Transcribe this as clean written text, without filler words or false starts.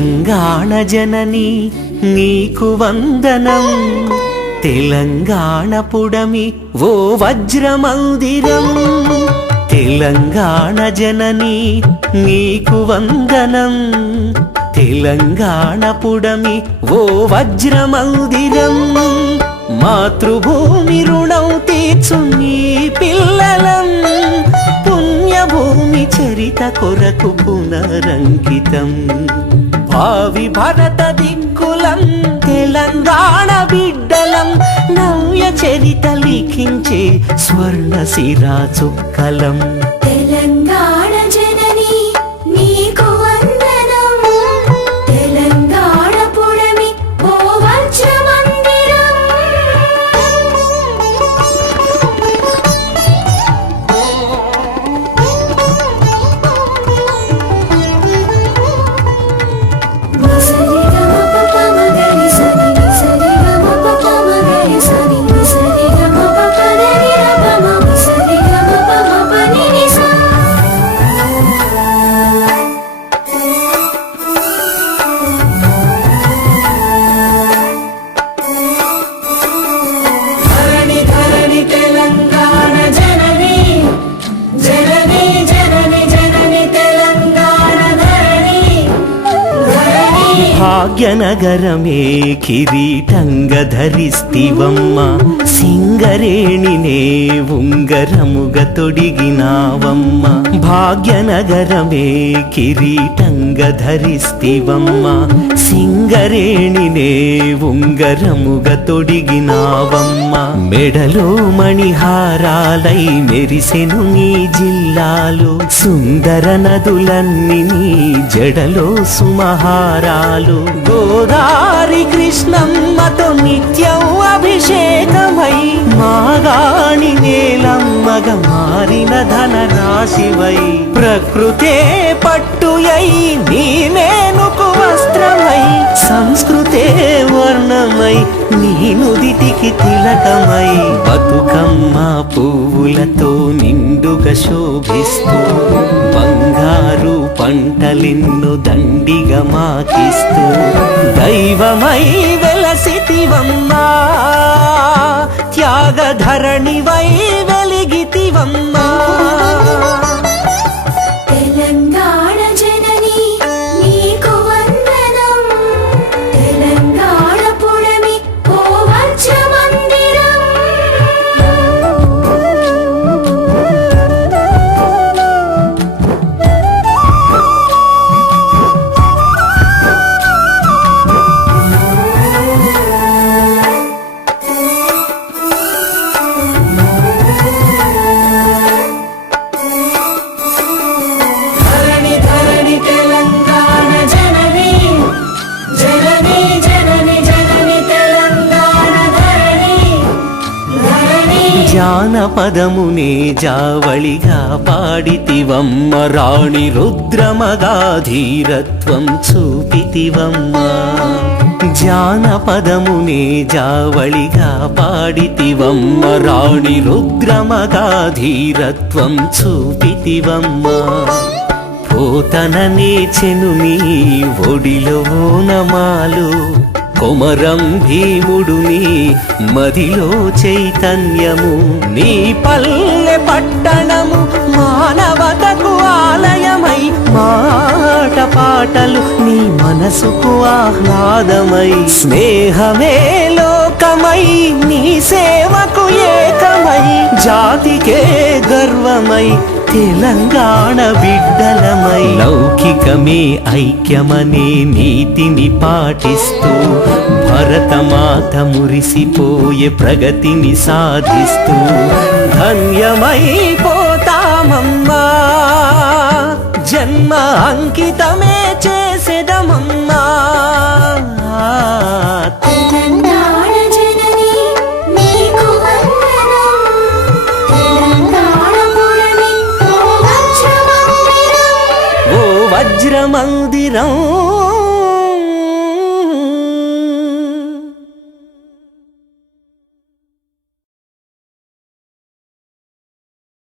తెలంగాణ జనని నీకు వందనం, తెలంగాణ పుడమి ఓ వజ్రమందిరం. తెలంగాణ జనని నీకు వందనం, తెలంగాణ పుడమి ఓ వజ్రమందిరం. మాతృభూమి రుణం తీర్చు నీ పిల్లలం, పుణ్యభూమి చరిత కొరకు పునరంకితం. భావి భరత దిక్కులం తెలంగాణ బిడ్డలం, నవ్య చరిత లిఖించే స్వర్ణ శిరా చుక్కలం. తెలంగాణ జనని నీకు వందనం, తెలంగాణ పుడమి ఓ వజ్రమందిరం. భాగ్యనగరమే కిరీటంగ ధరిస్తివమ్మ, సింగరేణినే ఉంగరముగ తొడిగినావమ్మ. భాగ్యనగరమే కిరీటంగ ధరిస్తివమ్మ, సింగరేణినే ఉంగరముగ తొడిగినావమ్మ. మెడలో మణిహారాలై మెరిసెను నీ జిల్లాలు, సుందర నదులన్నీ నీ జడలో సుమహారాలు. గోదారి కృష్ణమ్మతో నిత్యం అభిషేకమై, మాగాణి నేలమ్మగ మారిన ధనరాశివై. ప్రకృతే పట్టుయై నీ మేనుకు వస్త్రమై, సంస్కృతే వర్ణమై నీ నుదిటికి తిలకమై. బతుకమ్మ పువ్వులతో నిండుగా శోభిస్తూ, బంగారు పంటలిన్ను దండిగా మాకిస్తూ, దైవమై వెలసితివమ్మా, త్యాగధరణివై వెలిగితివమ్మా. తెలంగాణ జనని నీకు వందనం, తెలంగాణ పుడమి ఓ వజ్రమందిరం. జానపదమునే జావళిగా పాడితివమ్మ, రాణి రుద్రమగా ధీరత్వం చూపితివమ్మ. జానపదమునే జావళిగా పాడితివమ్మ, రాణి రుద్రమగా ధీరత్వం చూపితివమ్మ. పోతననే చెను నీ ఒడిలో నమాలు, కొమరం భీముడుని మదిలో చైతన్యము. నీ పల్లె పట్టణము మానవతకు ఆలయమై, మాట పాటలు నీ మనసుకు ఆహ్లాదమై. స్నేహమే లోకమై నీ సేవకు ఏకమై, జాతికే గర్వమై తెలంగాణ బిడ్డలమై. లౌకికమే ఐక్యమనే నీతిని పాటిస్తూ, భరతమాత మురిసిపోయే ప్రగతిని సాధిస్తూ, ధన్యమైపోతామమ్మా, జన్మ అంకితమే చేసేదమమ్మా. తెలంగాణ జనని నీకు వందనం, తెలంగాణ పుడమి ఓ వజ్రమందిరం. ఓ వజ్రమందిరం.